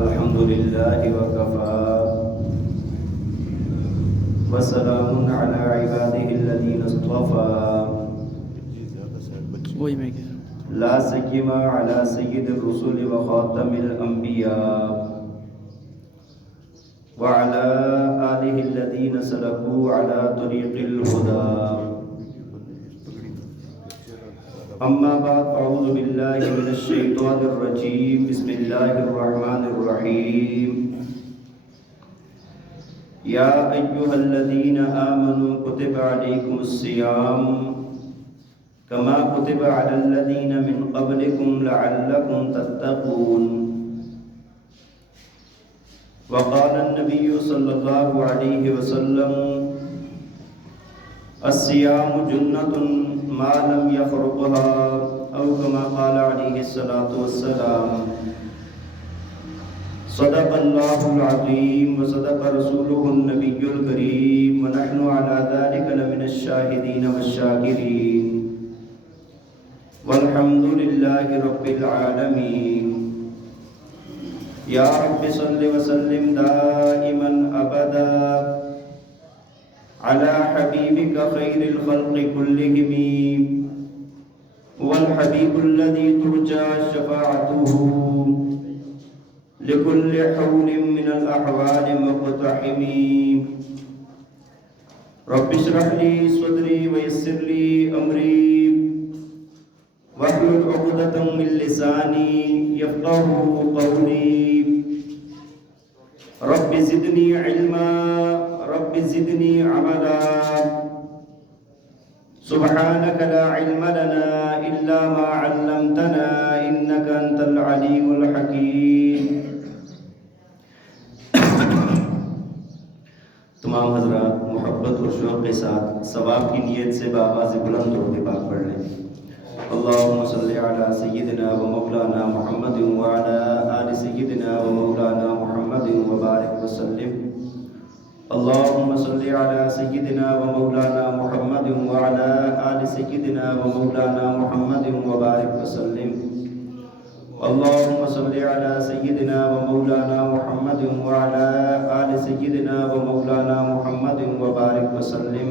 الحمد لله وكفى وسلام على عباده الذين اصطفى لا سيما على سيد الرسل وخاتم الأنبياء وعلى آله الذين سلكوا على طريق الهدى. أما بعد أعوذ بالله من الشيطان الرجيم. بسم الله الرحمن الرحيم. يا أيها الذين آمنوا كتب عليكم الصيام كما كتب على الذين من قبلكم لعلكم تتقون. وقال النبي صلى الله عليه وسلم الصيام جنة ما لم يخرقها أو كما قال عليه الصلاة والسلام. صدق الله العظيم وصدق رسوله النبي الكريم ونحن على ذلك لمن الشاهدين والشاكرين والحمد لله رب العالمين. يا رب صل وسلم دائما أبدا على حبيبك خير الخلق كلهم والحبيب الذي ترجى شفاعته لكل حول من الأحوال مقتحم. رب اشرح لي صدري ويسر لي أمري واحلل عقدة من لساني يفقهوا قولي. رب زدني علما رب زدني عملا سبحانك لا علم لنا إلا ما علمتنا إنك أنت العليم الحكيم. تمام حضرات محبت اور شوق کے ساتھ ثواب کی نیت سے بآواز بلند درود پاک پڑھ لیں. اللهم صل على سيدنا ومولانا محمد وعلى آل سيدنا ومولانا محمد وبارك وسلم. اللهم صل على سيدنا ومولانا محمد وعلى آل سيدنا ومولانا محمد وبارك وسلم. اللهم صل على سيدنا ومولانا محمد وعلى آل سيدنا ومولانا محمد وبارك وسلم.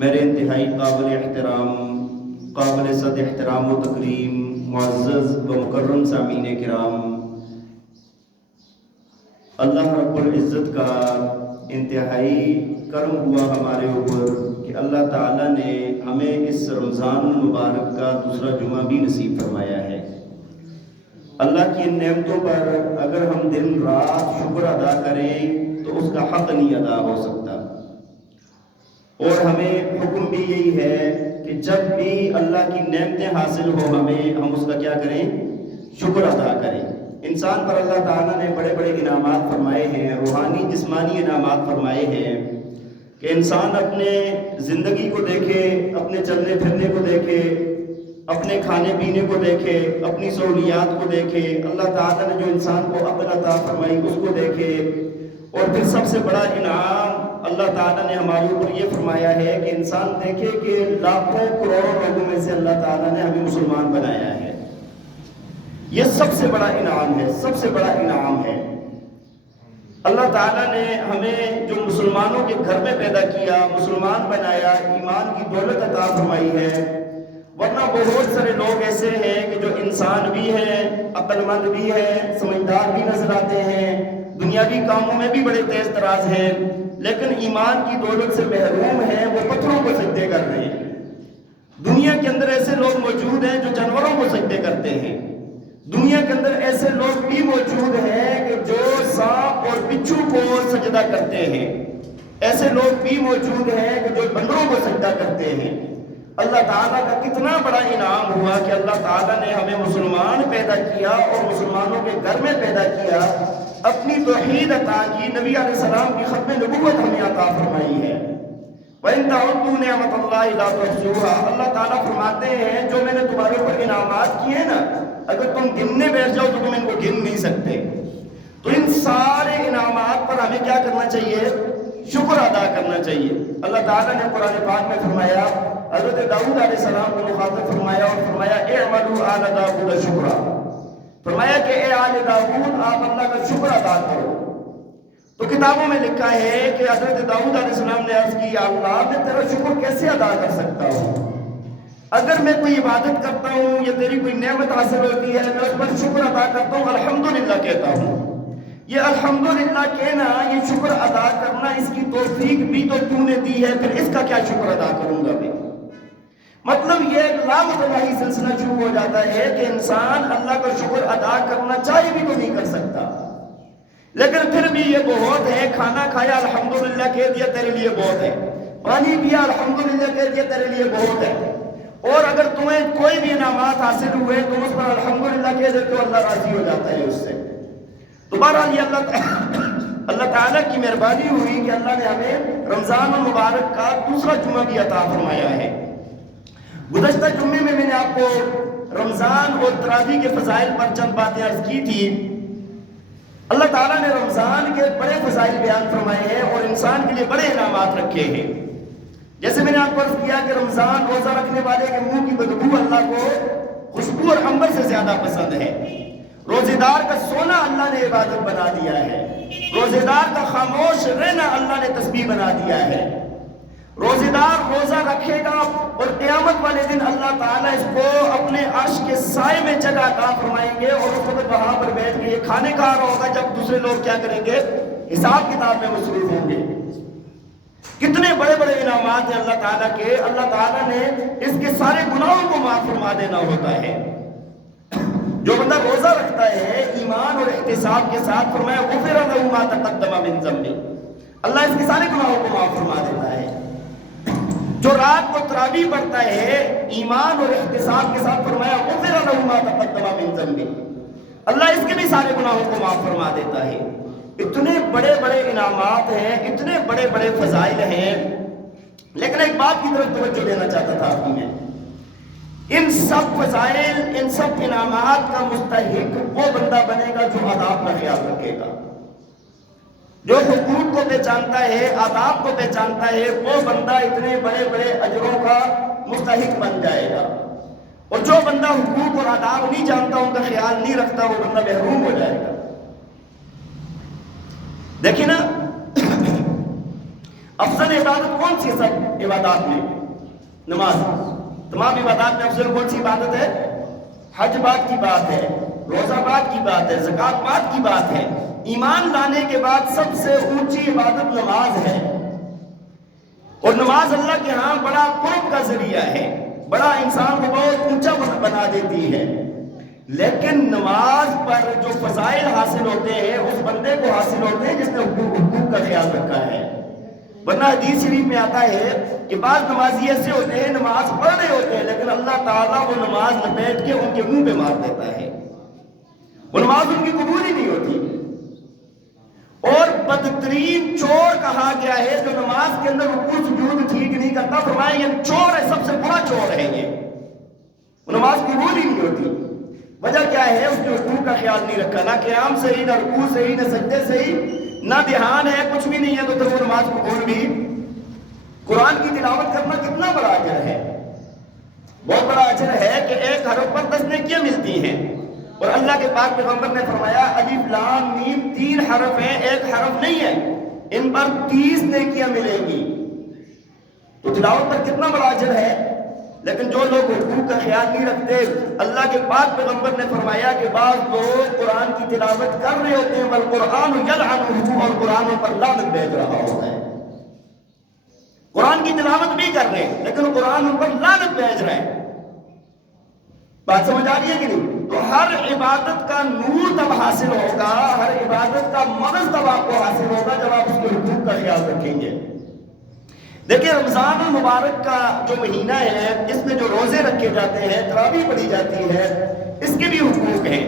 میرے انتہائی قابل احترام قابل صد احترام و تکریم معزز و مکرم سامعین کرام، اللہ رب العزت کا انتہائی کرم ہوا ہمارے اوپر کہ اللہ تعالیٰ نے ہمیں اس رمضان المبارک کا دوسرا جمعہ بھی نصیب فرمایا ہے. اللہ کی ان نعمتوں پر اگر ہم دن رات شکر ادا کریں تو اس کا حق نہیں ادا ہو سکتا. اور ہمیں حکم بھی یہی ہے کہ جب بھی اللہ کی نعمتیں حاصل ہو ہم اس کا کیا کریں؟ شکر ادا کریں. انسان پر اللہ تعالیٰ نے بڑے بڑے انعامات فرمائے ہیں، روحانی جسمانی انعامات فرمائے ہیں کہ انسان اپنے زندگی کو دیکھے، اپنے چلنے پھرنے کو دیکھے، اپنے کھانے پینے کو دیکھے، اپنی سہولیات کو دیکھے. اللہ تعالیٰ نے جو انسان کو عقل عطا فرمائی اس کو دیکھے. اور پھر سب سے بڑا انعام اللہ تعالیٰ نے ہمارے اوپر یہ فرمایا ہے کہ انسان دیکھے کہ لاکھوں کروڑوں لوگوں میں سے اللہ تعالیٰ نے ہمیں مسلمان بنایا ہے. یہ سب سے بڑا انعام ہے، سب سے بڑا انعام ہے. اللہ تعالیٰ نے ہمیں جو مسلمانوں کے گھر میں پیدا کیا، مسلمان بنایا، ایمان کی دولت عطا فرمائی ہے. ورنہ بہت سارے لوگ ایسے ہیں کہ جو انسان بھی ہیں، عقل مند بھی ہیں، سمجھدار بھی نظر آتے ہیں، دنیاوی کاموں میں بھی بڑے تیز تراز ہیں، لیکن ایمان کی دولت سے محروم ہیں. وہ پتھروں کو سجدے کر رہے ہیں. دنیا کے اندر ایسے لوگ موجود ہیں جو جانوروں کو سجدے کرتے ہیں. دنیا کے اندر ایسے لوگ بھی موجود ہیں کہ جو سانپ اور بچھو کو سجدہ کرتے ہیں. ایسے لوگ بھی موجود ہیں کہ جو بندروں کو سجدہ کرتے ہیں. اللہ تعالیٰ کا کتنا بڑا انعام ہوا کہ اللہ تعالیٰ نے ہمیں مسلمان پیدا کیا اور مسلمانوں کے گھر میں پیدا کیا، اپنی توحید عطا کی، نبی علیہ السلام کی ختم نبوت ہمیں عطا فرمائی ہے. وَإِن تَعُدُّوا نِعْمَتَ اللَّهِ لَا تُحْصُوهَا. اللہ تعالیٰ فرماتے ہیں جو میں نے تمہارے اوپر انعامات کیے نا، اگر تم گننے بیٹھ جاؤ تو تم ان کو گن نہیں سکتے. تو ان سارے انعامات پر ہمیں کیا کرنا چاہیے؟ شکر ادا کرنا چاہیے. اللہ تعالیٰ نے قرآن پاک میں فرمایا، حضرت داؤد علیہ السلام کو مخاطب فرمایا اور فرمایا اعملوا آل داؤد شکرا. فرمایا کہ اے آل داؤد آپ اللہ کا شکر ادا کرو. تو کتابوں میں لکھا ہے کہ حضرت داؤد علیہ السلام نے عرض کی، یا اللہ میں تیرا شکر کیسے ادا کر سکتا ہوں؟ اگر میں کوئی عبادت کرتا ہوں یا تیری کوئی نعمت حاصل ہوتی ہے میں اس پر شکر ادا کرتا ہوں، الحمدللہ کہتا ہوں. یہ الحمدللہ کہنا، یہ شکر ادا کرنا، اس کی توفیق بھی تو تو نے دی ہے، پھر اس کا کیا شکر ادا کروں گا میں؟ مطلب یہ لامتناہی سلسلہ شروع ہو جاتا ہے کہ انسان اللہ کا شکر ادا کرنا چاہے بھی تو نہیں کر سکتا، لیکن پھر بھی یہ بہت ہے. کھانا کھایا الحمدللہ کہہ دیا تیرے لیے بہت ہے، پانی پیا الحمدللہ کہہ دیا تیرے لیے بہت ہے، اور اگر تمہیں کوئی بھی انعامات حاصل ہوئے تم اس پر الحمدللہ کہہ دیتے ہو، اللہ راضی ہو جاتا ہے اس سے. تو بہرحال یہ اللہ تعالیٰ کی مہربانی ہوئی کہ اللہ نے ہمیں رمضان المبارک کا دوسرا جمعہ بھی عطا فرمایا ہے. گزشتہ جمعے میں نے آپ کو رمضان اور تراویح کے فضائل پر چند باتیں عرض کی تھی. اللہ تعالیٰ نے رمضان کے بڑے فضائل بیان فرمائے ہیں اور انسان کے لیے بڑے انعامات رکھے ہیں. جیسے میں نے آپ کو عرض کیا کہ رمضان روزہ رکھنے والے کے منہ کی بدبو اللہ کو خوشبو اور عنبر سے زیادہ پسند ہے. روزے دار کا سونا اللہ نے عبادت بنا دیا ہے. روزے دار کا خاموش رہنا اللہ نے تسبیح بنا دیا ہے. روزے دار روزہ رکھے گا اور قیامت والے دن اللہ تعالیٰ اس کو اپنے عرش کے سائے میں جگہ عطا فرمائیں گے اور اس وقت وہاں پر بیٹھ کے یہ کھانے کھا رہا ہوگا جب دوسرے لوگ کیا کریں گے؟ حساب کتاب میں مصروف ہوں گے. کتنے بڑے بڑے انعامات ہیں اللہ تعالیٰ کے. اللہ تعالیٰ نے اس کے سارے گناہوں کو معاف فرما دینا ہوتا ہے. جو بندہ روزہ رکھتا ہے ایمان اور احتساب کے ساتھ، فرمایا غفر لہ ما تقدم من ذنبہ، اللہ اس کے سارے گناہوں کو معاف فرما دیتا ہے. جو رات کو تراویح پڑھتا ہے ایمان اور احتساب کے ساتھ، فرمایا غفر لہ ما تقدم من ذنبہ، اللہ اس کے بھی سارے گناہوں کو معاف فرما دیتا ہے. اتنے بڑے بڑے انعامات ہیں، اتنے بڑے بڑے فضائل ہیں. لیکن ایک بات کی طرف توجہ دینا چاہتا تھا آپ کی میں، ان سب فضائل، ان سب انعامات کا مستحق وہ بندہ بنے گا جو آداب کا خیال رکھے گا، جو حقوق کو پہچانتا ہے، آداب کو پہچانتا ہے. وہ بندہ اتنے بڑے بڑے اجروں کا مستحق بن جائے گا. اور جو بندہ حقوق اور آداب نہیں جانتا، ان کا خیال نہیں رکھتا، وہ بندہ محروم ہو جائے گا. دیکھیں نا، افضل عبادت کون سی؟ سب عبادات میں نماز. تمام عبادات میں افضل کون سی عبادت ہے؟ حج بات کی بات ہے، روزہ بات کی بات ہے، زکوٰۃ بات کی بات ہے. ایمان لانے کے بعد سب سے اونچی عبادت نماز ہے. اور نماز اللہ کے ہاں بڑا قرب کا ذریعہ ہے، بڑا انسان کو بہت اونچا بنا دیتی ہے. لیکن نماز پر جو فضائل حاصل ہوتے ہیں اس بندے کو حاصل ہوتے ہیں جس نے حقوق کا خیال رکھا ہے. ورنہ حدیث شریف میں آتا ہے کہ بعض نمازی ایسے ہوتے ہیں نماز پڑھ رہے ہوتے ہیں لیکن اللہ تعالیٰ وہ نماز لپیٹ کے ان کے منہ پہ مار دیتا ہے، وہ نماز ان کی قبول ہی نہیں ہوتی. اور بدترین چور کہا گیا ہے جو نماز کے اندر رکوع سجود ٹھیک نہیں کرتا، فرمایا یہ چور ہے، سب سے بڑا چور ہے یہ، وہ نماز قبول ہی نہیں ہوتی. وجہ کیا ہے؟ اس نے حقوق کا خیال نہیں رکھا، نہ قیام صحیح، نہ رکوع صحیح، نہ سجدے صحیح، نہ دھیان ہے، کچھ بھی نہیں ہے. تو پھر وہ نماز قبول بھی. قرآن کی تلاوت کرنا کتنا بڑا اجر ہے، بہت بڑا اجر ہے کہ ایک حرف پر 10 نیکیاں ملتی ہیں. اور اللہ کے پاک پیغمبر نے فرمایا الف لام میم 3 حرف ہیں، ایک حرف نہیں ہے، ان پر 30 نیکیاں ملیں گی. تو تلاوت پر کتنا بڑا اجر ہے. لیکن جو لوگ حقوق کا خیال نہیں رکھتے، اللہ کے پاک پیغمبر نے فرمایا کہ بعض لوگ قرآن کی تلاوت کر رہے ہوتے ہیں والقرآن یلعنہ، اور قرآن پر لعنت بھیج رہا ہوتا ہے. قرآن کی تلاوت بھی کر رہے ہیں لیکن قرآن ان پر لعنت بھیج رہا ہے. بات سمجھ آ رہی ہے کہ نہیں؟ تو ہر عبادت کا نور تب حاصل ہوگا، ہر عبادت کا مغز تب آپ کو حاصل ہوگا جب آپ اس کے حقوق کا خیال رکھیں گے. دیکھیں رمضان المبارک کا جو مہینہ ہے اس میں جو روزے رکھے جاتے ہیں، تراویح پڑھی جاتی ہے، اس کے بھی حقوق ہیں.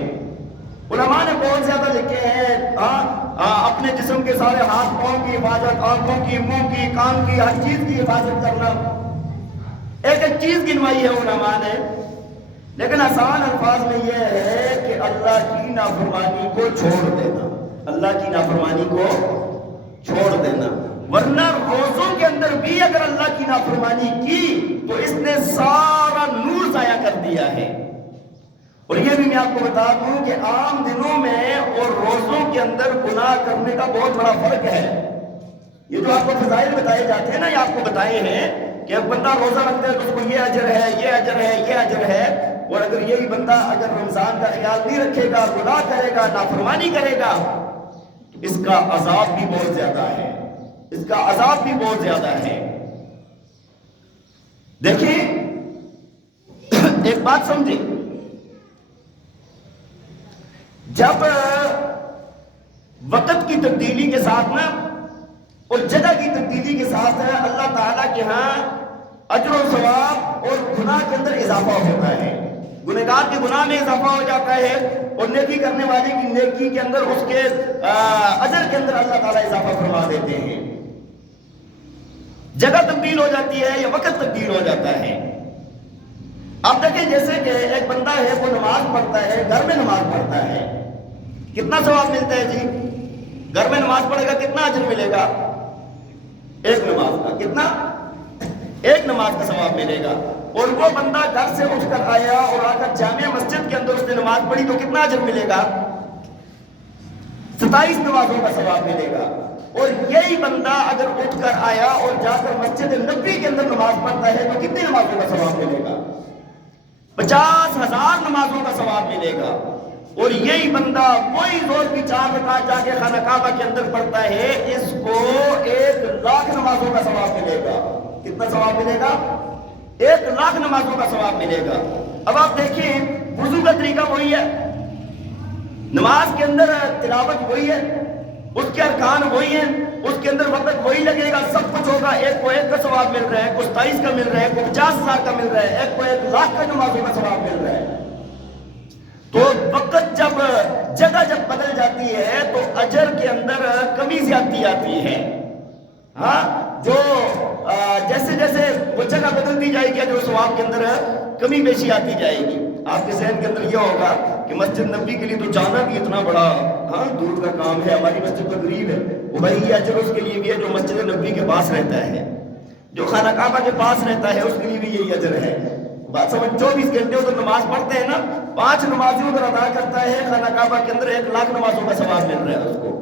علماء نے بہت زیادہ لکھے ہیں. اپنے جسم کے سارے ہاتھ پاؤں کی حفاظت، آنکھوں کی، منہ کی، کان کی، ہر چیز کی حفاظت کرنا، ایک ایک چیز گنوائی ہے علماء نے. لیکن آسان الفاظ میں یہ ہے کہ اللہ کی نافرمانی کو چھوڑ دینا، اللہ کی نافرمانی کو چھوڑ دینا. ورنہ روزوں کے اندر بھی اگر اللہ کی نافرمانی کی تو اس نے سارا نور ضائع کر دیا ہے. اور یہ بھی میں آپ کو بتا دوں کہ عام دنوں میں اور روزوں کے اندر گناہ کرنے کا بہت بڑا فرق ہے. یہ جو آپ کو فضائل بتائے جاتے ہیں نا، یہ آپ کو بتائے ہیں کہ اب بندہ روزہ رکھتا ہے تو اس کو یہ اجر ہے، یہ اجر ہے، یہ اجر ہے. اور اگر یہی بندہ اگر رمضان کا خیال نہیں رکھے گا، گناہ کرے گا، نافرمانی کرے گا، تو اس کا عذاب بھی بہت زیادہ ہے، اس کا عذاب بھی بہت زیادہ ہے. دیکھیں ایک بات سمجھیں، جب وقت کی تبدیلی کے ساتھ نا اور جگہ کی تبدیلی کے ساتھ اللہ تعالیٰ کے ہاں اجر و ثواب اور گناہ کے اندر اضافہ ہوتا ہے. گنہگار کے گناہ میں اضافہ ہو جاتا ہے اور نیکی کرنے والے کی نیکی کے اندر، اس کے اجر کے اندر اللہ تعالیٰ اضافہ فرما دیتے ہیں. جگہ تبدیل ہو جاتی ہے یا وقت تبدیل ہو جاتا ہے. آپ دیکھیں جیسے کہ ایک بندہ ہے وہ نماز پڑھتا ہے، گھر میں نماز پڑھتا ہے، کتنا ثواب ملتا ہے جی؟ گھر میں نماز پڑھے گا کتنا اجر ملے گا؟ ایک نماز کا کتنا؟ ایک نماز کا ثواب ملے گا. اور وہ بندہ گھر سے اٹھ کر آیا اور آ کر جامع مسجد کے اندر اس نے نماز پڑھی تو کتنا اجر ملے گا؟ 27 نمازوں کا ثواب ملے گا. اور یہی بندہ اگر اٹھ کر آیا اور جا کر مسجد نبوی کے اندر نماز پڑھتا ہے تو کتنی نمازوں کا ثواب ملے گا؟ 50,000 نمازوں کا ثواب ملے گا. اور یہی بندہ کوئی زور کی 4 رکعت جا کے خانہ کعبہ کے اندر پڑھتا ہے، اس کو 1,00,000 نمازوں کا ثواب ملے گا. کتنا ثواب ملے گا؟ 1,00,000 نمازوں کا ثواب ملے گا. اب آپ دیکھیں وضو کا طریقہ وہی ہے، نماز کے اندر تلاوت وہی ہے، اس کے ارکان وہی ہیں، اس کے اندر وقت وہی لگے گا، سب کچھ ہوگا. ایک کو 1 کا ثواب مل رہا ہے، کو 27 کا مل رہا ہے، کو 50,000 کا مل رہا ہے، ایک کو 1,00,000 کا نمازوں کا ثواب مل رہا ہے. تو وقت جب جگہ جب بدل جاتی ہے تو اجر کے اندر کمی زیادتی آتی ہے. ہاں جو جیسے جیسے وہ جگہ بدلتی جائے گی جو ثواب کے اندر کمی بیشی آتی جائے گی. آپ کے ذہن کے اندر یہ ہوگا کہ مسجد نبوی کے لیے تو جانا بھی اتنا بڑا دور کا کام ہے، ہماری مسجد تو قریب ہے. وہ بھائی یہ اجر اس کے لیے بھی ہے جو مسجد نبوی کے پاس رہتا ہے، جو خانہ کعبہ کے پاس رہتا ہے، اس کے لیے بھی یہی اجر ہے. بات سمجھ، 24 گھنٹے ادھر نماز پڑھتے ہیں نا، 5 نمازیں ادھر ادا کرتا ہے، خانہ کعبہ کے اندر 1,00,000 نمازوں کا ثواب مل رہا ہے اس کو.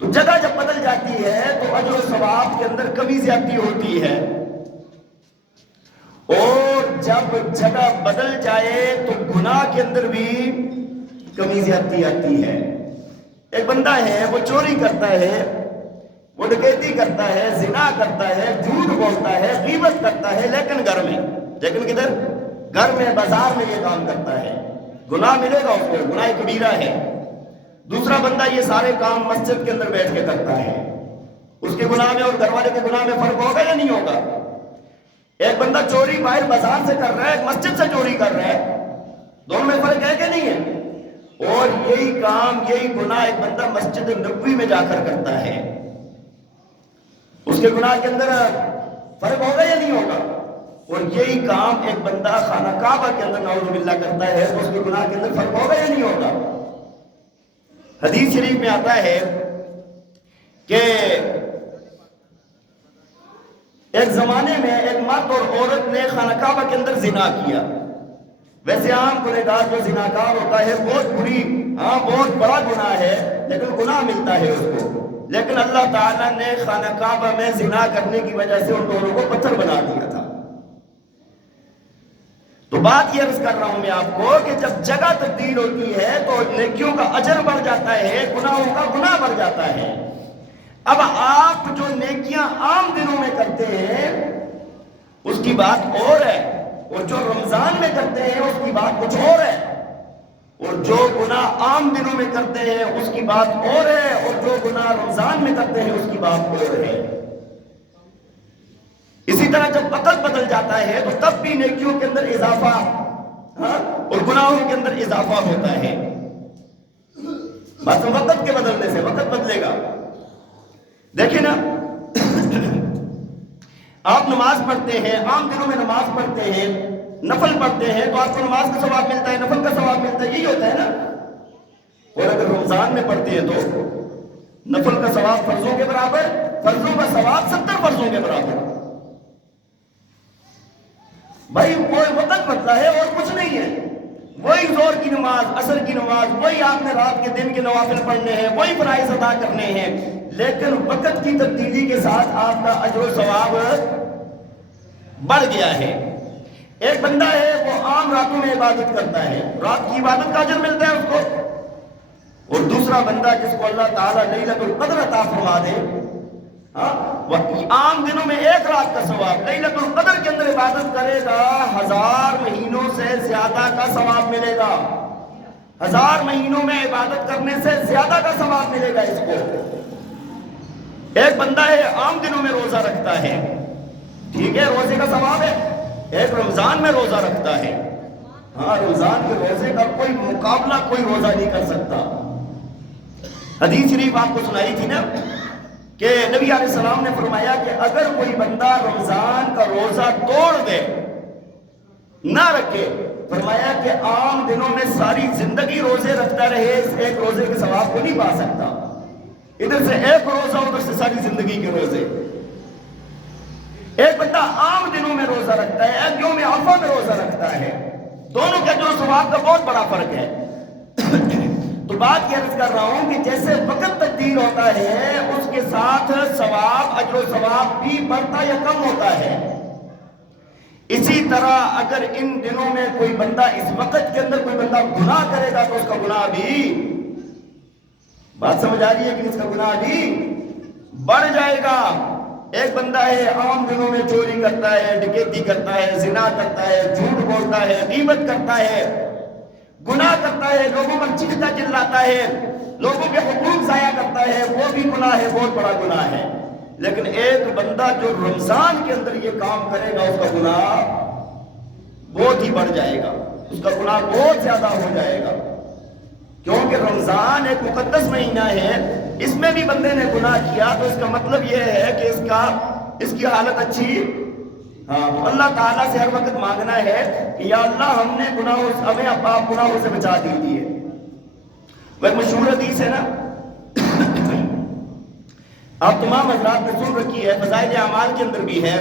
تو جگہ جب بدل جاتی ہے تو اجر و ثواب کے اندر کمی زیادتی ہوتی ہے. اور جب جگہ بدل جائے تو گناہ کے اندر بھی کمی زیادتی آتی ہے. ایک بندہ ہے وہ چوری کرتا ہے، وہ ڈکیتی کرتا ہے، زنا کرتا ہے، جھوٹ بولتا ہے، غیبت کرتا ہے، لیکن گھر میں، لیکن کدھر؟ گھر میں، بازار میں یہ کام کرتا ہے، گناہ ملے گا اس کو، گناہ کبیرہ ہے. دوسرا بندہ یہ سارے کام مسجد کے اندر بیٹھ کے کرتا ہے، اس کے گناہ میں اور گھر والے کے گناہ میں فرق ہوگا یا نہیں ہوگا؟ ایک بندہ چوری باہر بازار سے کر رہا ہے، ایک مسجد سے چوری کر رہا ہے، دونوں میں فرق ہے کہ نہیں ہے؟ اور یہی کام، یہی گناہ ایک بندہ مسجد نبوی میں جا کر کرتا ہے، اس کے گناہ کے اندر فرق ہوگا یا نہیں ہوگا؟ اور یہی کام ایک بندہ خانہ کعبہ کے اندر نعوذ باللہ کرتا ہے، تو اس کے گناہ کے اندر فرق ہوگا یا نہیں ہوگا؟ حدیث شریف میں آتا ہے کہ ایک زمانے میں ایک مرد اور عورت نے خانہ کعبہ کے اندر زنا کیا. ویسے عام گنہگار جو زناکار ہوتا ہے بہت بری، بہت بڑا گناہ ہے، لیکن گناہ ملتا ہے اس کو. لیکن اللہ تعالیٰ نے خانہ کعبہ میں زنا کرنے کی وجہ سے ان دونوں کو پتھر بنا دیا تھا. تو بات یہ عرض کر رہا ہوں میں آپ کو کہ جب جگہ تبدیل ہوتی ہے تو نیکیوں کا اجر بڑھ جاتا ہے، گناہوں کا گناہ بڑھ جاتا ہے. اب آپ جو نیکیاں عام دنوں میں کرتے ہیں اس کی بات اور ہے، اور جو رمضان میں کرتے ہیں اس کی بات کچھ اور ہے، اور جو گناہ عام دنوں میں کرتے ہیں اس کی بات اور ہے، اور جو گناہ رمضان میں کرتے ہیں اس کی بات اور ہے. اسی طرح جب وقت بدل جاتا ہے تو تب بھی نیکیوں کے اندر اضافہ اور گناہوں کے اندر اضافہ ہوتا ہے. بس وقت کے بدلنے سے وقت بدلے گا. دیکھیں نا، آپ نماز پڑھتے ہیں، عام دنوں میں نماز پڑھتے ہیں، نفل پڑھتے ہیں تو آپ کو نماز کا ثواب ملتا ہے، نفل کا ثواب ملتا ہے، یہی ہوتا ہے نا. اور اگر رمضان میں پڑھتے ہیں تو نفل کا ثواب فرضوں کے برابر، فرضوں کا ثواب 70 فرضوں کے برابر. بھائی وہ وقت بدلا ہے اور کچھ نہیں ہے، وہی زہر کی نماز، عصر کی نماز، وہی آپ نے رات کے دن کے نوافل پڑھنے ہیں، وہی فرائض ادا کرنے ہیں، لیکن وقت کی تبدیلی کے ساتھ آپ کا اجر و ثواب بڑھ گیا ہے۔ ایک بندہ ہے وہ عام راتوں میں عبادت کرتا ہے، رات کی عبادت کا اجر ملتا ہے اس کو، اور دوسرا بندہ جس کو اللہ تعالیٰ لیلۃ القدر عطا فرما دے، وہ عام دنوں میں ایک رات کا ثواب، لیلۃ القدر کے اندر عبادت کرے گا 1000 مہینوں سے زیادہ کا ثواب ملے گا، 1000 مہینوں میں عبادت کرنے سے زیادہ کا ثواب ملے گا اس کو۔ ایک بندہ ہے عام دنوں میں روزہ رکھتا ہے، ٹھیک ہے، روزے کا ثواب ہے، ایک رمضان میں روزہ رکھتا ہے، ہاں رمضان کے روزے کا کوئی مقابلہ کوئی روزہ نہیں کر سکتا۔ حدیث شریف آپ کو سنائی تھی نا کہ نبی علیہ السلام نے فرمایا کہ اگر کوئی بندہ رمضان کا روزہ توڑ دے، نہ رکھے، فرمایا کہ عام دنوں میں ساری زندگی روزے رکھتا رہے، اس ایک روزے کے ثواب کو نہیں پا سکتا۔ ادھر سے ایک روزہ، ادھر سے ساری زندگی کے روزے۔ ایک بندہ عام دنوں میں روزہ رکھتا ہے، ایک یوم عرفہ میں روزہ رکھتا ہے، دونوں کے جو ثواب کا بہت بڑا فرق ہے۔ تو بات یہ عرض کر رہا ہوں کہ جیسے وقت تبدیل ہوتا ہے اس کے ساتھ ثواب، اجر و ثواب بھی بڑھتا یا کم ہوتا ہے۔ اسی طرح اگر ان دنوں میں کوئی بندہ، اس وقت کے اندر کوئی بندہ گناہ کرے گا تو اس کا گناہ بھی، بات سمجھ آ رہی ہے کہ اس کا گناہ بھی بڑھ جائے گا۔ ایک بندہ ہے عام دنوں میں چوری کرتا ہے، ڈکیتی کرتا ہے، زنا کرتا ہے، جھوٹ بولتا ہے، غیبت کرتا ہے، گناہ کرتا ہے، لوگوں پر چیختا چلاتا ہے، لوگوں کے حقوق ضائع کرتا ہے، وہ بھی گناہ ہے، بہت بڑا گناہ ہے۔ لیکن ایک بندہ جو رمضان کے اندر یہ کام کرے گا اس کا گناہ بہت ہی بڑھ جائے گا، اس کا گناہ بہت زیادہ ہو جائے گا، کیونکہ رمضان ایک مقدس مہینہ ہے، اس میں بھی بندے نے گناہ کیا تو اس کا مطلب یہ ہے کہ اس کی حالت اچھی، ہاں، تو اللہ تعالیٰ سے ہر وقت مانگنا ہے کہ یا اللہ ہمیں آپ گناہوں سے بچا دیجیے۔ وہ ایک مشہور حدیث ہے نا، آپ تمام حضرات نے سن رکھی ہے، فضائل اعمال کے اندر بھی ہے،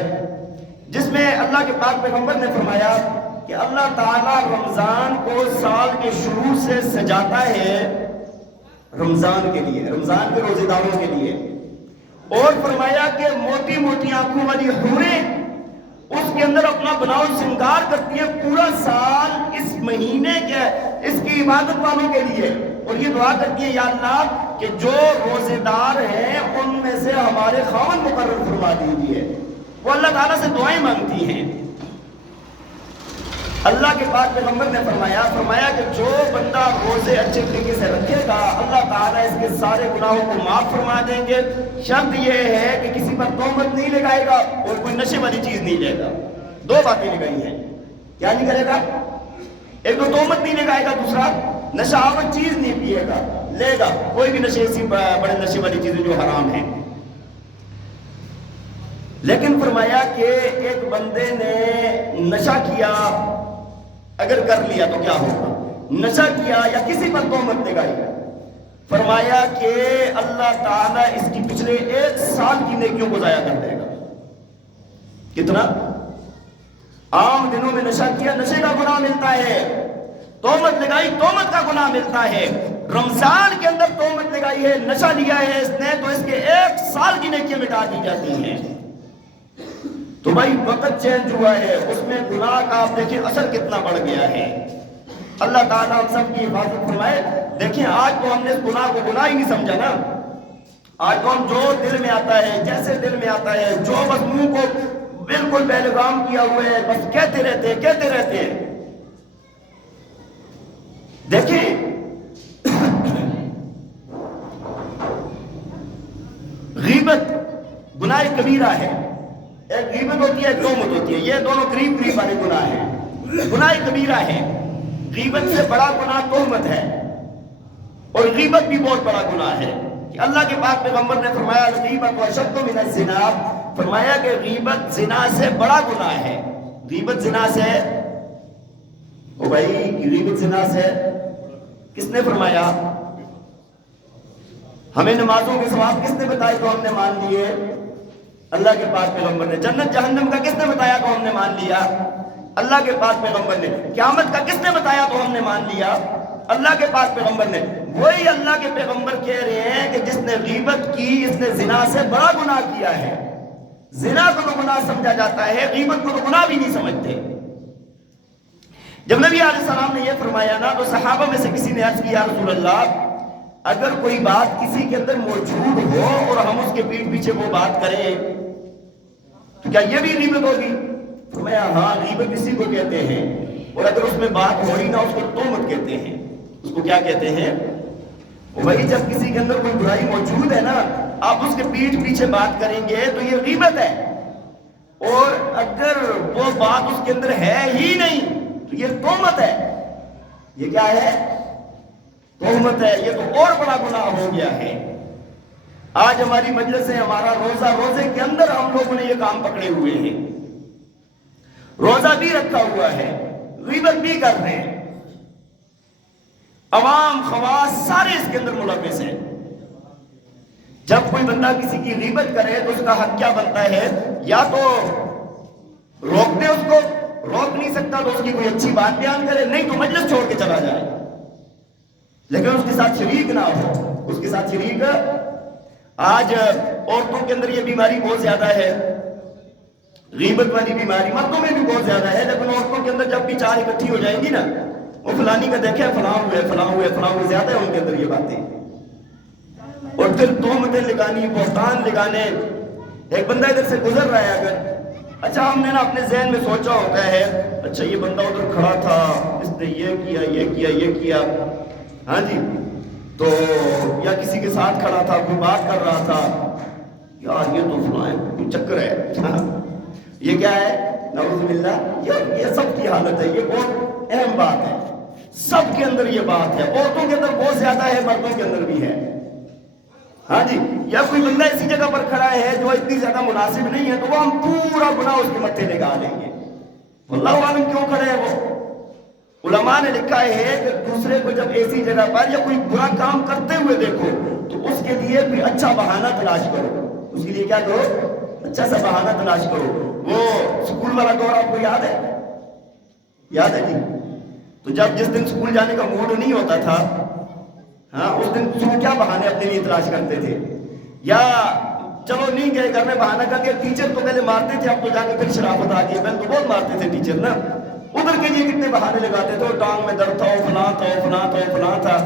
جس میں اللہ کے پاک پیغمبر نے فرمایا کہ اللہ تعالیٰ رمضان کو سال کے شروع سے سجاتا ہے رمضان کے لیے، رمضان کے روزے داروں کے لیے، اور فرمایا کہ موٹی موٹی آنکھوں والی حوریں اس کے اندر اپنا بناؤ سنگار کرتی ہیں پورا سال اس مہینے کے، اس کی عبادت والوں کے لیے، اور یہ دعا کرتی ہے یا اللہ کہ جو روزے دار ہیں ان میں سے ہمارے خاوند مقرر فرما دیجیے۔ وہ اللہ تعالیٰ سے دعائیں مانگتی ہیں۔ اللہ کے پاک پیغمبر نے فرمایا کہ جو بندہ روزے اچھے طریقے سے رکھے گا اللہ تعالیٰ اس کے سارے گناہوں کو معاف فرما دیں گے، شرط یہ ہے کہ کسی پر تہمت نہیں لگائے گا اور کوئی نشے والی چیز نہیں لے گا۔ دو باتیں لگائی ہیں، کیا نہیں کرے گا؟ ایک تو تہمت نہیں لگائے گا، دوسرا نشہ آور چیز نہیں پیے گا، لے گا کوئی بھی نشے، ایسی بڑے نشے والی چیزیں جو حرام ہیں۔ لیکن فرمایا کہ ایک بندے نے نشہ کیا، اگر کر لیا تو کیا ہوگا؟ نشہ کیا یا کسی پر تہمت لگائی، فرمایا کہ اللہ تعالیٰ اس کی پچھلے 1 سال کی نیکیوں کو ضائع کر دے گا۔ کتنا؟ عام دنوں میں نشہ کیا، نشے کا گناہ ملتا ہے، تہمت لگائی، تہمت کا گناہ ملتا ہے، رمضان کے اندر تہمت لگائی ہے، نشہ لیا ہے اس نے، تو اس کے 1 سال کی نیکیاں مٹا دی جاتی ہیں۔ تو بھائی وقت چینج ہوا ہے، اس میں گناہ کا آپ دیکھیں اثر کتنا بڑھ گیا ہے۔ اللہ تعالیٰ ہم سب کی حفاظت فرمائے۔ دیکھیں آج تو ہم نے اس گناہ کو گناہ ہی نہیں سمجھا نا، آج تو ہم جو دل میں آتا ہے، جیسے دل میں آتا ہے، جو بس منہ کو بالکل بے لگام کیا ہوئے ہے، بس کہتے رہتے ہیں۔ دیکھیں غیبت گناہ کبیرہ ہے، ایک غیبت ہوتی ہے، ایک تہمت ہوتی ہے، یہ دونوں قریب والے گناہ ہیں، گناہ کبیرہ ہے۔ غیبت سے بڑا گناہ تہمت ہے، اور غیبت بھی بہت بڑا گناہ ہے کہ اللہ کے پاک پیغمبر نے فرمایا غیبت واشد من الزنا، فرمایا کہ غیبت زنا سے بڑا گناہ ہے۔ غیبت زنا سے، او بھائی غیبت زنا سے کس نے فرمایا؟ ہمیں نمازوں کے ثواب کس نے بتائے تو ہم نے مان لیے؟ اللہ کے پاک پیغمبر نے۔ جنت جہنم کا کس نے بتایا تو ہم نے مان لیا؟ اللہ کے پاک پیغمبر نے۔ قیامت کا کس نے بتایا تو ہم نے نے مان لیا؟ اللہ کے پاک پیغمبر نے۔ وہی اللہ کے پیغمبر کہہ رہے ہیں کہ جس نے غیبت کی اس نے زنا سے بڑا گناہ کیا ہے۔ زنا کو تو گناہ سمجھا جاتا ہے، غیبت کو تو گناہ بھی نہیں سمجھتے۔ جب نبی علیہ السلام نے یہ فرمایا نا تو صحابہ میں سے کسی نے عرض کیا، رسول اللہ اگر کوئی بات کسی کے اندر موجود ہو اور ہم اس کے پیٹھ پیچھے وہ بات کریں تو کیا یہ بھی غیبت ہوگی؟ فرمایا ہاں، غیبت اسی کو کہتے ہیں، اور اگر اس میں بات ہو رہی نہ اس کو تہمت کہتے ہیں۔ اس کو کیا کہتے ہیں؟ وہی جب کسی کے اندر کوئی برائی موجود ہے نا، آپ اس کے پیٹھ پیچھے بات کریں گے تو یہ غیبت ہے، اور اگر وہ بات اس کے اندر ہے ہی نہیں تو یہ تہمت ہے۔ یہ کیا ہے؟ تہمت ہے۔ یہ تو اور بڑا گناہ ہو گیا ہے۔ آج ہماری مجلس سے ہمارا روزہ، روزے کے اندر ہم لوگوں نے یہ کام پکڑے ہوئے ہیں، روزہ بھی رکھا ہوا ہے، غیبت بھی کر رہے ہیں، عوام خواص سارے اس کے اندر ملوث ہیں۔ جب کوئی بندہ کسی کی غیبت کرے تو اس کا حق کیا بنتا ہے؟ یا تو روک دے، اس کو روک نہیں سکتا تو اس کی کوئی اچھی بات بیان کرے، نہیں تو مجلس چھوڑ کے چلا جائے، لیکن اس کے ساتھ شریک نہ ہو، اس کے ساتھ شریک۔ آج عورتوں کے اندر یہ بیماری بہت زیادہ ہے، غیبت والی بیماری، مردوں میں بھی بہت زیادہ ہے، لیکن عورتوں کے اندر جب بھی چار اکٹھی ہو جائیں گی نا، وہ فلانی کا دیکھیں فلاں ہوئے فلاں ہوئے فلاں ہوئے، زیادہ ہے ان کے اندر یہ باتیں، اور پھر تہمتیں لگانی، بہتان لگانے۔ ایک بندہ ادھر سے گزر رہا ہے اگر، اچھا ہم نے نا اپنے ذہن میں سوچا ہوتا ہے اچھا یہ بندہ ادھر کھڑا تھا، اس نے یہ کیا یہ کیا یہ کیا، ہاں جی، تو یا کسی کے ساتھ کھڑا تھا، کوئی بات کر رہا تھا، یار یہ تو فلاں کوئی چکر ہے، یہ کیا ہے؟ نعوذ باللہ، یہ سب کی حالت ہے، یہ بہت اہم بات ہے، سب کے اندر یہ بات ہے، عورتوں کے اندر بہت زیادہ ہے، مردوں کے اندر بھی ہے، ہاں جی۔ یا کوئی بندہ اسی جگہ پر کھڑا ہے جو اتنی زیادہ مناسب نہیں ہے تو وہ ہم پورا گناہ اس کے متھے لگا لیں گے، اللہ عالم کیوں کھڑے ہیں وہ۔ علماء نے لکھا ہے کہ دوسرے کو جب ایسی جگہ پر یا کوئی برا کام کرتے ہوئے دیکھو تو اس کے لیے کوئی اچھا بہانہ تلاش کرو، اس کے لیے کیا کرو؟ اچھا سا بہانہ تلاش کرو۔ وہ سکول والا دور آپ کو یاد ہے؟ یاد ہے جی؟ تو جب جس دن سکول جانے کا موڈ نہیں ہوتا تھا، ہاں اس دن تم کیا بہانے اپنے لیے تلاش کرتے تھے؟ یا چلو نہیں گئے گھر میں بہانہ کر کے، ٹیچر تو پہلے مارتے تھے، اب تو جا کے پھر شرافت آ گئی، پہلے تو بہت مارتے تھے ٹیچر نا، ادھر کے لیے کتنے بہانے لگاتے تھے، ٹانگ میں درد تھا، فلاں تھا فلاں تھا فلاں تھا۔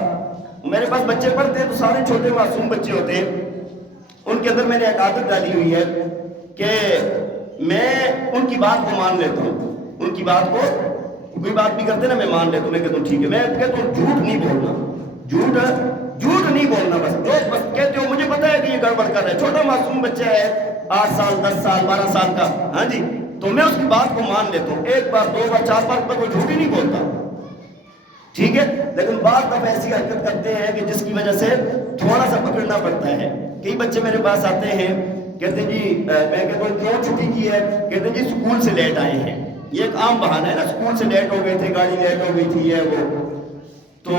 میرے پاس بچے پڑھتے ہیں تو سارے چھوٹے معصوم بچے ہوتے ہیں، ان کے اندر میں نے ایک عادت ڈالی ہوئی ہے کہ میں ان کی بات کو مان لیتا ہوں، ان کی بات کو، کوئی بات بھی کرتے نا میں مان لیتا ہوں، میں کہتا ہوں ٹھیک ہے، میں کہتا ہوں جھوٹ نہیں بولنا، جھوٹ نہیں بولنا، بس کہتے ہو مجھے پتا ہے کہ یہ گڑبڑ کر رہا ہے، چھوٹا معصوم بچہ ہے 8 سال 10 سال 12 سال کا، ہاں جی، تو میں اس کی بات کو مان لیتا ہوں، ایک بار 2 بار 4 بار پر کوئی جھوٹ ہی نہیں بولتا، ٹھیک ہے۔ لیکن بعض دفعہ ایسی حرکت کرتے ہیں کہ جس کی وجہ سے تھوڑا سا پکڑنا پڑتا ہے۔ کئی بچے میرے پاس آتے ہیں، کہتے ہیں جی میں کہتا ہوں کیوں چھٹی کی ہے؟ کہتے ہیں جی سکول سے لیٹ آئے ہیں، یہ ایک عام بہانہ ہے نا، سکول سے لیٹ ہو گئے تھے، گاڑی لیٹ ہو گئی تھی ہے وہ۔ تو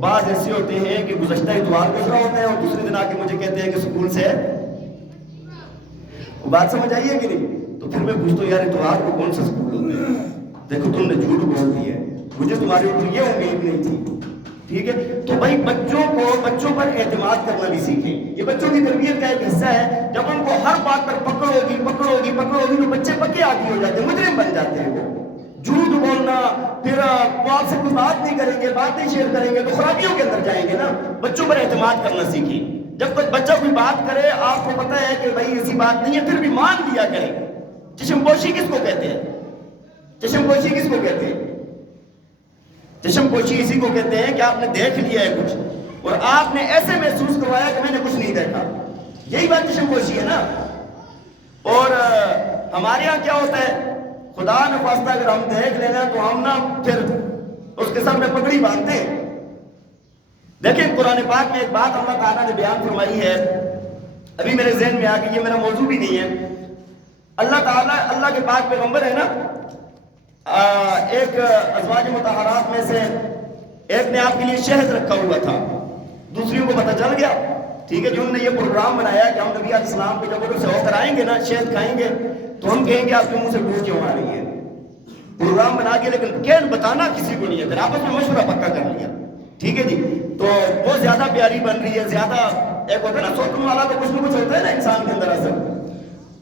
بعض ایسے ہوتے ہیں کہ گزشتہ اتوار گزرا ہوتا ہے اور دوسرے دن آ کے مجھے کہتے ہیں کہ سکول سے، وہ بات سمجھ آئی ہے کہ نہیں؟ تو پھر میں پوچھتا ہوں یار اتوار کو کون سا سکول ہوتا ہے؟ دیکھو تم نے جھوٹ بول دیا ہے، مجھے تمہارے اوپر یہ امید نہیں تھی، ٹھیک ہے۔ تو بھائی بچوں پر اعتماد کرنا بھی سیکھیں، یہ بچوں کی تربیت کا ایک حصہ ہے۔ جب ان کو ہر بات پر پکڑو گی تو بچے پکے عادی ہو جاتے ہیں، مجرم بن جاتے ہیں وہ۔ جھوٹ بولنا، پھر وہ آپ سے کوئی بات نہیں کریں گے، بات نہیں شیئر کریں گے تو خرابیوں کے اندر جائیں گے نا۔ بچوں پر اعتماد کرنا سیکھیں، جب کوئی بچہ کوئی بات کرے آپ کو پتہ ہے کہ بھائی ایسی بات نہیں ہے پھر بھی مان لیا کریں۔ چشم پوشی کس کو کہتے ہیں؟ چشم پوشی کس کو کہتے ہیں؟ چشم پوشی اسی کو کہتے ہیں کہ آپ نے دیکھ لیا ہے کچھ اور آپ نے ایسے محسوس کروایا کہ میں نے کچھ نہیں دیکھا، یہی بات چشم پوشی ہے نا۔ اور ہمارے ہاں کیا ہوتا ہے، خدا نخواستہ اگر ہم دیکھ لینا تو ہم نا پھر اس کے سامنے پگڑی باندھتے ہیں۔ دیکھیں قرآن پاک میں ایک بات اللہ تعالیٰ نے بیان فرمائی ہے، ابھی میرے ذہن میں آ گئی، یہ میرا موضوع بھی نہیں ہے۔ اللہ تعالیٰ، اللہ کے پاک پیغمبر ہے نا، ایک ازواج مطہرات میں سے ایک نے آپ کے لیے شہد رکھا ہوا تھا، دوسریوں کو پتہ چل گیا، ٹھیک ہے، جو انہوں نے یہ پروگرام بنایا کہ ہم نبی علیہ السلام کو جب ادھر سے ہو کر آئیں گے نا شہد کھائیں گے تو ہم کہیں گے آپ کے منہ سے بو کیوں آ رہی ہے، پروگرام بنا کے لیکن کین بتانا کسی کو نہیں ہے، پھر آپس میں مشورہ پکا کر لیا، ٹھیک ہے جی. تو وہ زیادہ پیاری بن رہی ہے، زیادہ ایک ہوتا ہے نا سوچنے والا تو کچھ نہ کچھ ہوتا ہے نا انسان کے اندر اثر،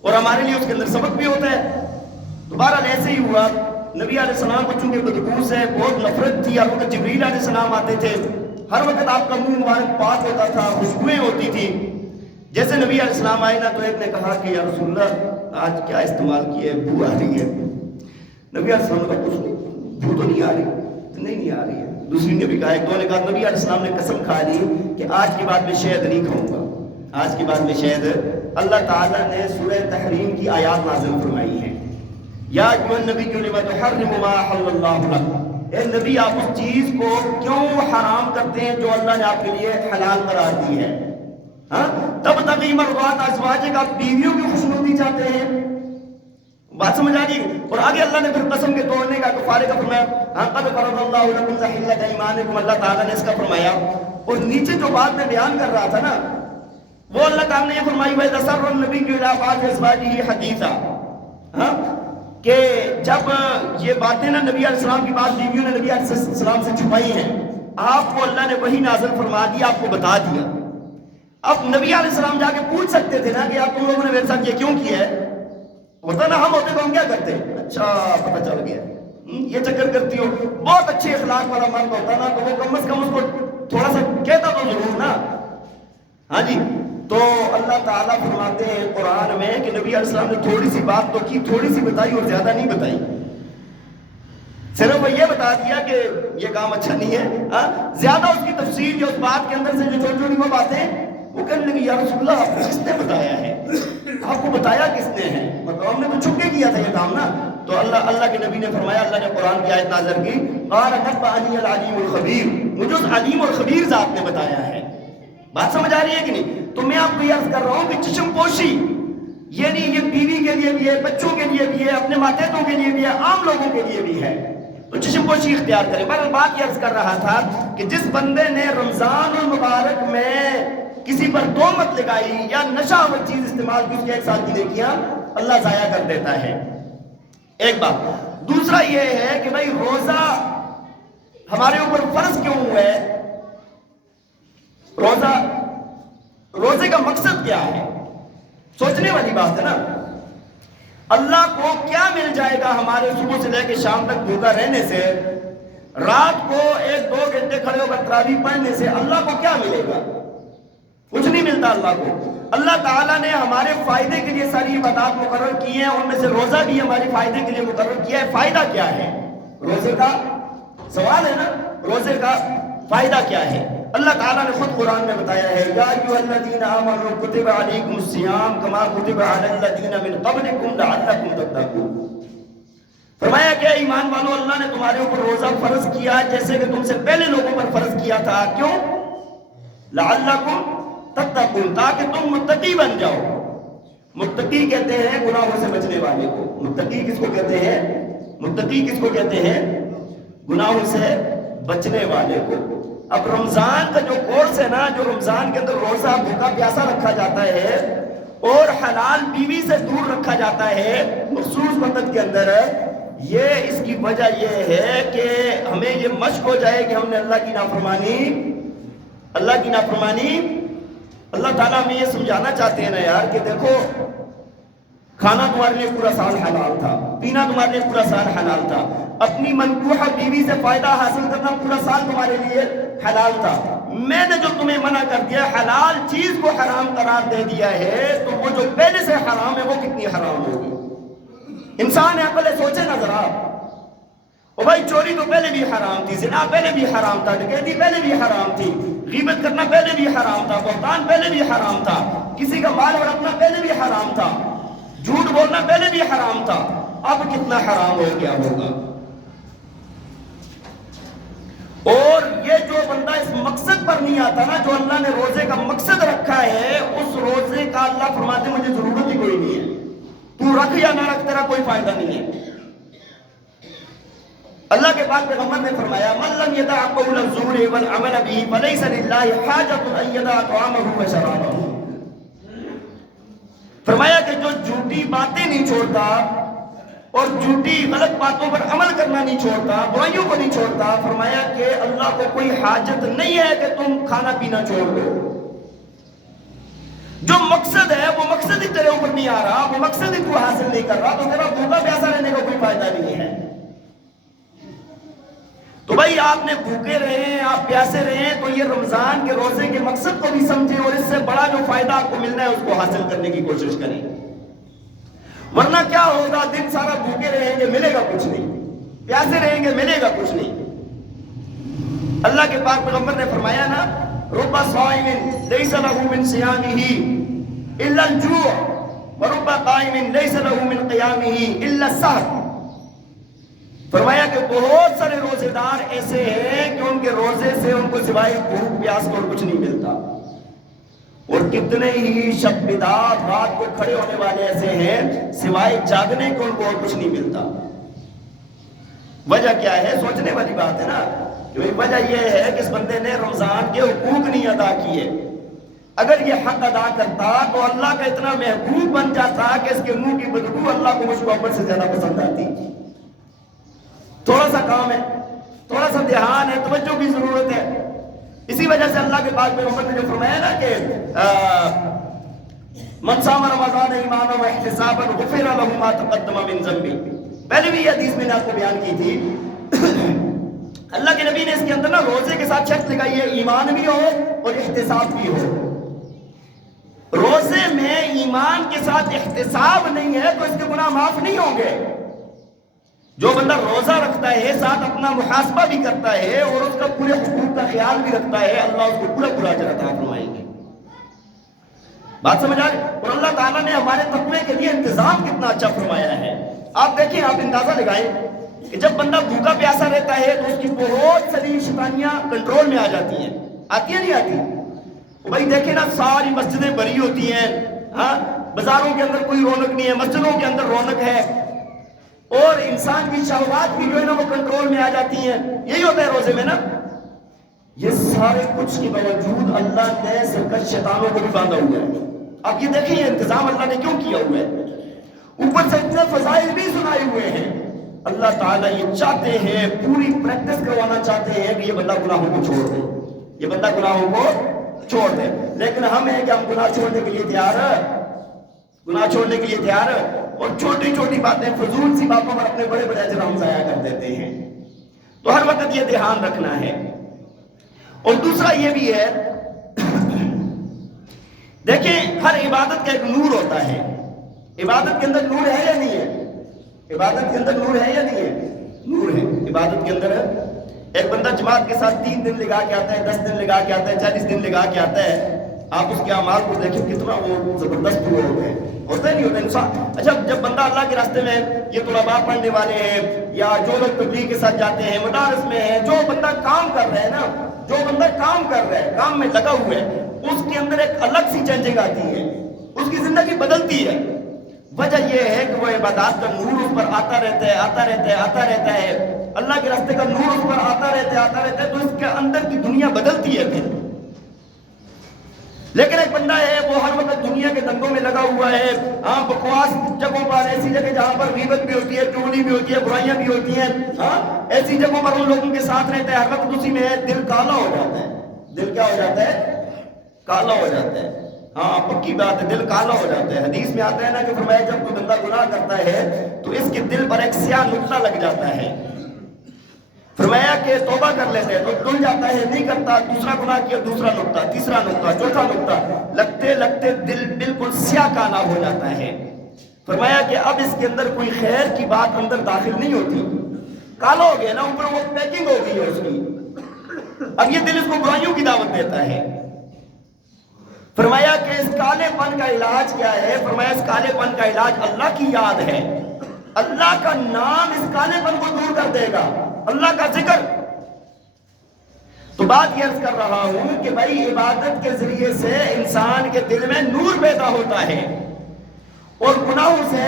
اور ہمارے لیے اس کے اندر سبق بھی ہوتا ہے. دوبارہ ایسے ہی ہوا. نبی علیہ السلام کو چونکہ بدبو سے بہت نفرت تھی، ہر وقت جبریل علیہ السلام آتے تھے، ہر وقت آپ کا منہ مبارک پاک ہوتا تھا، خوشبوئیں ہوتی تھی. جیسے نبی علیہ السلام آئے نا تو ایک نے کہا کہ یا رسول اللہ آج کیا استعمال کیے، بو آ رہی ہے. نبی علیہ السلام نے کہا کچھ بو تو نہیں آ رہی، نہیں آ رہی ہے. دوسری نے بھی کہا، ایک دو نے کہا. نبی علیہ السلام نے قسم کھا لی کہ آج کے بعد میں شہد نہیں کھاؤں گا، آج کے بعد میں شہد. اللہ تعالیٰ نے سورہ تحریم کی آیات نازل فرمائی ہیں. یا ایھا النبی لما تحرم ما احل اللہ لک، اے نبی آپ اس چیز کو کیوں حرام کرتے ہیں جو اللہ نے آپ کے لیے حلال قرار دی ہے. ہاں تب تبغی مرضات ازواجک، آپ بیویوں کی خوشنودی چاہتے ہیں. بات سمجھ آ رہی. اور آگے اللہ نے پھر قسم کے توڑنے کا کفارے کا فرمایا، ہاں قد فرض اللہ لکم تحلۃ ایمانکم، اللہ تعالیٰ نے اس کا فرمایا. اور نیچے جو بات میں بیان کر رہا تھا نا وہ اللہ تعالیٰ نے یہ فرمائی وَإِذَا سَرَّ النَّبِيُّ إِلَىٰ بَعْضِ أَزْوَاجِهِ حَدِيثًا، ہاں کہ جب یہ باتیں نا نبی علیہ السلام کی بعض بیویوں نے نبی علیہ السلام سے چھپائی ہیں، آپ کو اللہ نے وہی نازل فرما دیا، آپ کو بتا دیا. اب نبی علیہ السلام جا کے پوچھ سکتے تھے نا کہ آپ تم لوگوں نے میرے ساتھ یہ کیوں کیا ہے. ہوتا نا ہم ہوتے تو ہم کیا کرتے، اچھا پتہ چل گیا یہ چکر کرتی ہو. بہت اچھے اخلاق والا مرد ہوتا نا تو وہ کم از کم اس کو تھوڑا سا کہتا تو ضرور نا. ہاں جی. تو اللہ تعالیٰ فرماتے ہیں قرآن میں کہ نبی علیہ السلام نے تھوڑی سی بات تو کی، تھوڑی سی بتائی اور زیادہ نہیں بتائی. صرف وہ یہ بتا دیا کہ یہ کام اچھا نہیں ہے. زیادہ اس کی تفصیل جو اس بات کے اندر سے جو چھوٹی چھوٹی وہ باتیں وہ کہنے لگی یا رسول اللہ آپ کو کس نے بتایا ہے، آپ کو بتایا کس نے ہے، مطلب ہم نے تو چھپ کے کیا تھا یہ کام نا. تو اللہ کے نبی نے فرمایا، اللہ نے قرآن کی آیت نازل کی، قال نبأنی العلیم الخبیر، مجھے اس علیم اور خبیر ذات نے بتایا ہے. بات سمجھ آ رہی ہے کہ نہیں. تو میں آپ کو یہ عرض کر رہا ہوں کہ چشم پوشی یہ نہیں، یہ بیوی کے لیے بھی ہے، بچوں کے لیے بھی ہے، اپنے ماتحتوں کے لیے بھی ہے، عام لوگوں کے لیے بھی ہے. تو چشم پوشی اختیار کریں. بہرحال بات یہ عرض کر رہا تھا کہ جس بندے نے رمضان المبارک میں کسی پر تہمت لگائی یا نشہ آور چیز استعمال کی، اس کے 1 سال کی نیکیاں اللہ ضائع کر دیتا ہے. ایک بات. دوسرا یہ ہے کہ بھائی روزہ ہمارے اوپر فرض کیوں ہوا ہے، روزے کا مقصد کیا ہے، سوچنے والی بات ہے نا. اللہ کو کیا مل جائے گا ہمارے صبح سے لے کے شام تک بھوکا رہنے سے، رات کو 1-2 گھنٹے کھڑے ہو کر تراویح پڑھنے سے اللہ کو کیا ملے گا؟ کچھ نہیں ملتا اللہ کو. اللہ تعالیٰ نے ہمارے فائدے کے لیے ساری عبادات مقرر کی ہیں، ان میں سے روزہ بھی ہمارے فائدے کے لیے مقرر کیا ہے. فائدہ کیا ہے روزے کا؟ سوال ہے نا، روزے کا فائدہ کیا ہے؟ اللہ تعالیٰ نے خود قرآن میں بتایا ہے، یا ایھا الذین آمنوا کتب علیکم الصیام کما کتب علی الذین من قبلکم لعلکم تتقون. فرمایا کہ ایمان والو اللہ نے تمہارے اوپر روزہ فرض کیا جیسے کہ تم سے پہلے لوگوں پر فرض کیا تھا. کیوں؟ لعلکم تتقون، تاکہ تم متقی بن جاؤ. متقی کہتے ہیں گناہوں سے بچنے والے کو. متقی کس کو کہتے ہیں؟ متقی کس کو کہتے ہیں؟ گناہوں سے بچنے والے کو. اب رمضان کا جو کورس ہے نا، جو رمضان کے اندر روزہ بھوکا پیاسا رکھا جاتا ہے اور حلال بیوی سے دور رکھا جاتا ہے مخصوص وقت کے اندر، یہ اس کی وجہ یہ ہے کہ ہمیں یہ مشق ہو جائے کہ ہم نے اللہ کی نافرمانی اللہ تعالیٰ ہمیں یہ سمجھانا چاہتے ہیں نا یار کہ دیکھو کھانا تمہارے لیے پورا سال حلال تھا، پینا تمہارے لیے پورا سال حلال تھا، اپنی منکوحہ بیوی سے فائدہ حاصل کرنا پورا سال تمہارے لیے حلال تھا. میں نے جو تمہیں منع کر دیا، حلال چیز کو حرام قرار دے دیا ہے، تو وہ جو پہلے سے حرام ہے وہ کتنی حرام ہوگی. انسان عقل ہے، سوچے نا ذرا. او بھائی چوری تو پہلے بھی حرام تھی، زنا پہلے بھی حرام تھا، ڈکیتی پہلے بھی حرام تھی، غیبت کرنا پہلے بھی حرام تھا، بہتان پہلے بھی حرام تھا، کسی کا مال ہڑپنا پہلے بھی حرام تھا، جھوٹ بولنا پہلے بھی حرام تھا. اب کتنا حرام ہو گیا ہوگا. اور یہ جو بندہ اس مقصد پر نہیں آتا نا، جو اللہ نے روزے کا مقصد رکھا ہے، اس روزے کا اللہ فرماتے مجھے ضرورت ہی کوئی نہیں ہے. تو رکھ یا نہ رکھ تیرا کوئی فائدہ نہیں ہے. اللہ کے پاک پیغمبر نے فرمایا من لم يدع قول الزور والعمل به فليس لله حاجة ان يدع طعامه وشرابه. فرمایا کہ جو جھوٹی باتیں نہیں چھوڑتا اور جھوٹی غلط باتوں پر عمل کرنا نہیں چھوڑتا، برائیوں کو نہیں چھوڑتا، فرمایا کہ اللہ کو کوئی حاجت نہیں ہے کہ تم کھانا پینا چھوڑ دو۔ جو مقصد ہے وہ مقصد ہی تیرے اوپر نہیں آ رہا، وہ مقصد ہی تو حاصل نہیں کر رہا، تو تیرا بھوکا پیاسا رہنے کا کوئی فائدہ نہیں ہے۔ تو بھائی آپ نے بھوکے رہے، آپ پیاسے رہے، تو یہ رمضان کے روزے کے مقصد کو بھی سمجھیں اور اس سے بڑا جو فائدہ آپ کو ملنا ہے اس کو حاصل کرنے کی کوشش کریں، ورنہ کیا ہوگا؟ دن سارا بھوکے رہیں گے، ملے گا کچھ نہیں، پیاسے رہیں گے، ملے گا کچھ نہیں۔ اللہ کے پاک پیغمبر نے فرمایا نا، رب صائم لیس لہ من صیامہ الا الجوع ورب قائم لیس لہ من قیامہ الا السہر۔ فرمایا کہ بہت سارے روزے دار ایسے ہیں کہ ان کے روزے سے ان کو سوائے بھوک پیاس کو اور کچھ نہیں ملتا، اور کتنے ہی شب بیدار رات کو کھڑے ہونے والے ایسے ہیں سوائے جاگنے کو ان کو اور کچھ نہیں ملتا۔ وجہ کیا ہے؟ سوچنے والی بات ہے نا، کہ وجہ یہ ہے کہ اس بندے نے رمضان کے حقوق نہیں ادا کیے۔ اگر یہ حق ادا کرتا تو اللہ کا اتنا محبوب بن جاتا کہ اس کے منہ کی بدبو اللہ کو مجھ کو عمر سے زیادہ پسند آتی۔ تھوڑا سا کام ہے، تھوڑا سا دھیان ہے، توجہ کی ضرورت ہے۔ اسی وجہ سے اللہ کے پاک پیغمبر نے جو فرمایا نا کہ من صام رمضان ایمانا و احتسابا غفر لہ ما تقدم من ذنبہ، پہلے بھی یہ حدیث میں نے آپ کو بیان کی تھی۔ اللہ کے نبی نے اس کے اندر نا روزے کے ساتھ شرط لگائی ہے، ایمان بھی ہو اور احتساب بھی ہو۔ روزے میں ایمان کے ساتھ احتساب نہیں ہے تو اس کے گناہ معاف نہیں ہوں گے۔ جو بندہ روزہ رکھتا ہے، ساتھ اپنا محاسبہ بھی کرتا ہے اور اس کا پورے حقوق کا خیال بھی رکھتا ہے، اللہ اس کو پورا پورا اجر عطا فرمائیں گے۔ بات سمجھ آ گئی؟ اور اللہ تعالیٰ نے ہمارے تقوی کے لیے انتظام کتنا اچھا فرمایا ہے۔ آپ دیکھیں، آپ اندازہ لگائیں کہ جب بندہ بھوکا پیاسا رہتا ہے تو اس کی بہت ساری شیطانیاں کنٹرول میں آ جاتی ہیں، آتی ہیں نہیں آتی؟ بھائی دیکھیں نا، ساری مسجدیں بھری ہوتی ہیں، ہاں، بازاروں کے اندر کوئی رونق نہیں ہے، مسجدوں کے اندر رونق ہے، اور انسان کی شہوات بھی جو ہے نا وہ کنٹرول میں آ جاتی ہیں۔ یہی ہوتا ہے روزے میں نا۔ یہ سارے کچھ کے باوجود اللہ نے سرکش شیطانوں کو بھی باندھا ہوا ہے۔ اب یہ دیکھیں یہ انتظام اللہ نے کیوں کیا ہوا ہے، اوپر سے اتنے فضائل بھی سنائے ہوئے ہیں۔ اللہ تعالیٰ یہ چاہتے ہیں، پوری پریکٹس کروانا چاہتے ہیں کہ یہ بندہ گناہوں کو چھوڑ دے، یہ بندہ گناہوں کو چھوڑ دے، لیکن ہم ہیں کہ ہم گناہ چھوڑنے کے لیے تیار ہیں، گناہ چھوڑنے کے لیے تیار ہیں، اور چھوٹی چھوٹی باتیں، فضول سی باتوں پر اپنے بڑے بڑے اجر ہم ضائع کر دیتے ہیں۔ تو ہر وقت یہ دھیان رکھنا ہے۔ اور دوسرا یہ بھی ہے، دیکھیں ہر عبادت کا ایک نور ہوتا ہے۔ عبادت کے اندر نور ہے یا نہیں ہے؟ عبادت کے اندر نور ہے یا نہیں ہے؟ نور ہے عبادت کے اندر۔ ایک بندہ جماعت کے ساتھ 3 دن لگا کے آتا ہے، 10 دن لگا کے آتا ہے، 40 دن لگا کے آتا ہے، آپ اس کے اعمال کو دیکھیں کتنا وہ زبردست پورے ہوتے ہیں، ہوتا ہے نہیں ہوتا انسان؟ اچھا، جب بندہ اللہ کے راستے میں، یہ طلباء پڑھنے والے ہیں یا جو لوگ تبلیغ کے ساتھ جاتے ہیں، مدارس میں ہیں، جو بندہ کام کر رہا ہے نا، جو بندہ کام کر رہا ہے، کام میں لگا ہوا ہے، اس کے اندر ایک الگ سی چینجنگ آتی ہے، اس کی زندگی بدلتی ہے۔ وجہ یہ ہے کہ وہ عبادات کا نور اس پر آتا رہتا ہے، آتا رہتا ہے، آتا رہتا ہے، اللہ کے راستے کا نور اس پر آتا رہتا ہے، آتا رہتا ہے، تو اس کے اندر کی دنیا بدلتی ہے پھر۔ لیکن ایک بندہ ہے وہ ہر وقت دنیا کے دنگوں میں لگا ہوا ہے، ہاں، بکواس جگہوں پر، ایسی جگہ جہاں پر غیبت بھی ہوتی ہے، چغلی بھی ہوتی ہے، برائیاں بھی ہوتی ہیں، ہاں، ایسی جگہوں پر ان لوگوں کے ساتھ رہتا ہے، ہر وقت اسی میں ہے، دل کالا ہو جاتا ہے۔ دل کیا ہو جاتا ہے؟ کالا ہو جاتا ہے۔ ہاں، پکی بات ہے، دل کالا ہو جاتا ہے۔ حدیث میں آتا ہے نا کہ فرمایا جب کوئی بندہ گناہ کرتا ہے تو اس کے دل پر ایک سیاہ نقطہ لگ جاتا ہے۔ فرمایا کہ توبہ کر لیتے ہیں تو دھل جاتا ہے، نہیں کرتا، دوسرا گناہ کیا، دوسرا نقطہ، تیسرا نقطہ، چوتھا نقطہ، لگتے لگتے دل بالکل سیاہ کالا ہو جاتا ہے۔ فرمایا کہ اب اس کے اندر کوئی خیر کی بات اندر داخل نہیں ہوتی، کالا ہو گیا نا، اوپر وہ پیکنگ ہو گئی ہے اس کی، اب یہ دل اس کو برائیوں کی دعوت دیتا ہے۔ فرمایا کہ اس کالے پن کا علاج کیا ہے؟ فرمایا اس کالے پن کا علاج اللہ کی یاد ہے، اللہ کا نام اس کالے پن کو دور کر دے گا، اللہ کا ذکر۔ تو بات یہ عرض کر رہا ہوں کہ بھائی عبادت کے ذریعے سے انسان کے دل میں نور پیدا ہوتا ہے اور گناہوں سے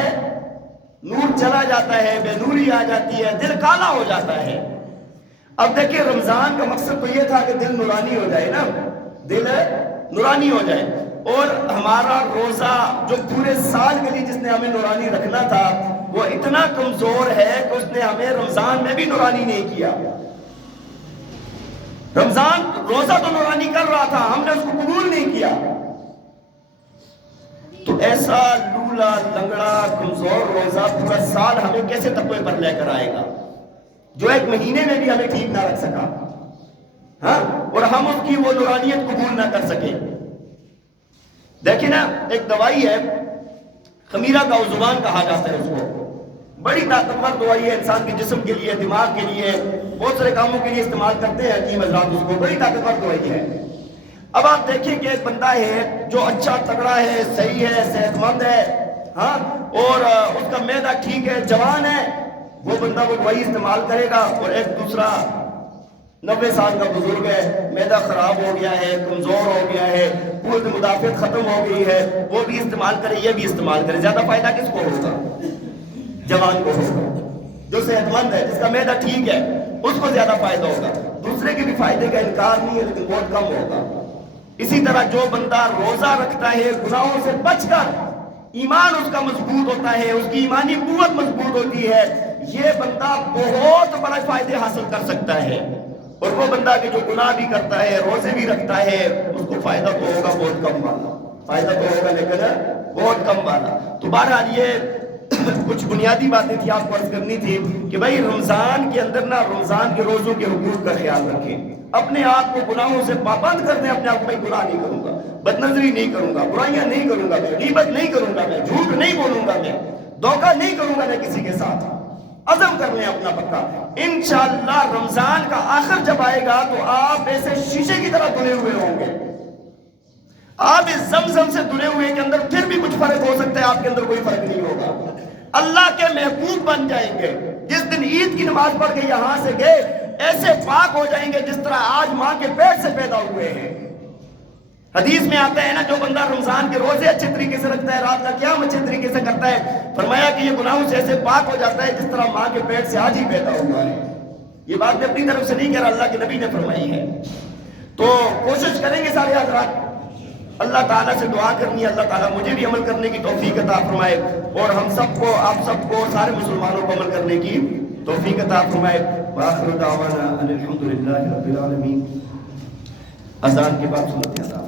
نور چلا جاتا ہے، بے نوری آ جاتی ہے، دل کالا ہو جاتا ہے۔ اب دیکھیں رمضان کا مقصد تو یہ تھا کہ دل نورانی ہو جائے نا، دل نورانی ہو جائے۔ اور ہمارا روزہ جو پورے سال کے لیے جس نے ہمیں نورانی رکھنا تھا وہ اتنا کمزور ہے کہ اس نے ہمیں رمضان میں بھی نورانی نہیں کیا. رمضان روزہ تو نورانی کر رہا تھا, ہم نے اس کو قبول نہیں کیا. تو ایسا لولا لنگڑا کمزور روزہ پورا سال ہمیں کیسے تقوی پر لے کر آئے گا, جو ایک مہینے میں بھی ہمیں ٹھیک نہ رکھ سکا, ہاں, اور ہم اس کی وہ نورانیت قبول نہ کر سکے. دیکھیں نا, ایک دوائی ہے خمیرہ کا زبان کہا جاتا ہے اس کو, بڑی طاقتور دوائی ہے انسان کے جسم کے لیے, دماغ کے لیے, بہت سارے کاموں کے لیے استعمال کرتے ہیں حکیم حضرات اس کو, بڑی طاقتور دوائی ہے. اب آپ دیکھیں کہ ایک بندہ ہے جو اچھا تگڑا ہے, صحیح ہے, صحت مند ہے, ہاں, اور اس کا معدہ ٹھیک ہے, جوان ہے, وہ بندہ وہ دوائی استعمال کرے گا. اور ایک دوسرا 90 سال کا بزرگ ہے, معدہ خراب ہو گیا ہے, کمزور ہو گیا ہے, قوت مدافعت ختم ہو گئی ہے, وہ بھی استعمال کرے, یہ بھی استعمال کرے, زیادہ فائدہ کس کو ہوگا؟ جوان کو ہوگا. جو صحت مند ہے, جس کا معدہ ٹھیک ہے, اس کو زیادہ فائدہ ہوگا. دوسرے کے بھی فائدے کا انکار نہیں ہے, لیکن بہت کم ہوگا. اسی طرح جو بندہ روزہ رکھتا ہے گناہوں سے بچ کر, ایمان اس کا مضبوط ہوتا ہے, اس کی ایمانی قوت مضبوط ہوتی ہے, یہ بندہ بہت بڑے فائدے حاصل کر سکتا ہے. اور وہ بندہ کہ جو گناہ بھی کرتا ہے, روزے بھی رکھتا ہے, اس کو فائدہ تو ہوگا بہت کم والا, فائدہ تو ہوگا لیکن بہت کم والا. تو بہرحال یہ کچھ بنیادی باتیں تھی آپ کو عرض کرنی تھی کہ بھائی رمضان کے اندر نا, رمضان کے روزوں کے حقوق کا خیال رکھیں, اپنے آپ کو گناہوں سے پابند کر دیں. اپنے آپ کو میں گناہ نہیں کروں گا, بدنظری نہیں کروں گا, برائیاں نہیں کروں گا, میں غیبت نہیں کروں گا, میں جھوٹ نہیں بولوں گا, میں دھوکہ نہیں کروں گا میں کسی کے ساتھ. عزم کر لیں اپنا پکا. انشاءاللہ رمضان کا آخر جب آئے گا تو آپ ایسے شیشے کی طرح دھلے ہوئے ہوں گے. آپ اس زمزم سے دھلے ہوئے کے اندر پھر بھی کچھ فرق ہو سکتا ہے, آپ کے اندر کوئی فرق نہیں ہوگا. اللہ کے محبوب بن جائیں گے. جس دن عید کی نماز پڑھ کے یہاں سے گئے, ایسے پاک ہو جائیں گے جس طرح آج ماں کے پیٹ سے پیدا ہوئے ہیں. حدیث میں آتا ہے نا, جو بندہ رمضان کے روزے اچھے طریقے سے رکھتا ہے, رات کا قیام اچھے طریقے سے کرتا ہے, فرمایا کہ یہ گناہوں سے ایسے پاک ہو جاتا ہے جس طرح ماں کے پیٹ سے آج ہی پیدا ہوا ہے. یہ بات میں اپنی طرف سے نہیں کہہ رہا, اللہ کے نبی نے فرمائی ہے. تو کوشش کریں گے سارے حضرات, اللہ تعالیٰ سے دعا کرنی ہے, اللہ تعالیٰ مجھے بھی عمل کرنے کی توفیق عطا فرمائے, اور ہم سب کو, آپ سب کو, سارے مسلمانوں کو عمل کرنے کی توفیق عطا فرمائے. وآخر دعوانا ان الحمدللہ رب العالمین. اذان کے بعد سنت ادا.